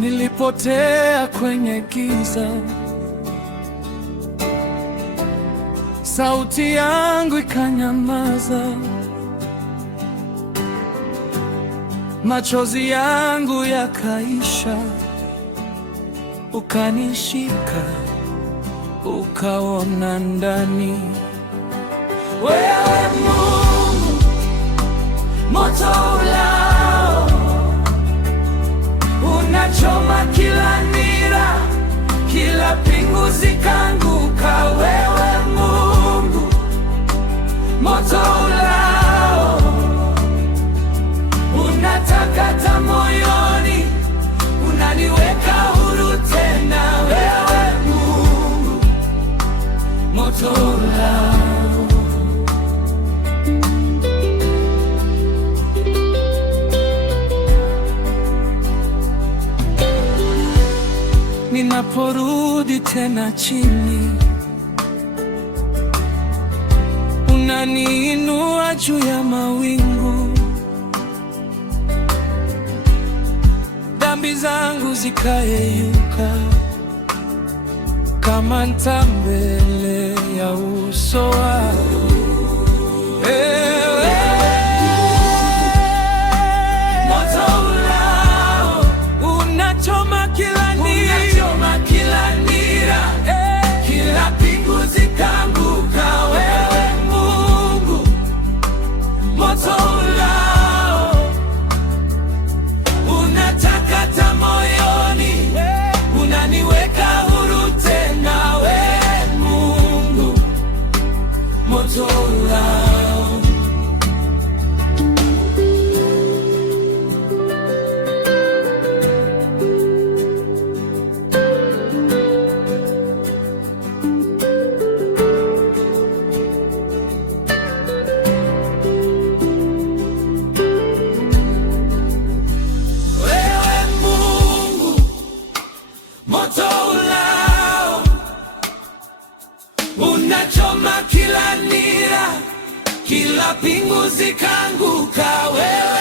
Nilipotea kwenye giza, sauti yangu ikanyamaza, machozi yangu yakaisha, ukanishika, ukaona ndani. Wewe Mungu, moto ulao, unachoma kila nira, kila pingu zikaanguka. Wewe Mungu, moto ulao, unatakata moyoni, unaniweka huru tena. Wewe Mungu, moto ulao. Ninaporudi tena chini, unaniinua juu ya mawingu. Dhambi zangu zikayeyuka kama nta mbele ya uso wako. Unachoma kila nira, kila pingu zikaanguka. Wewe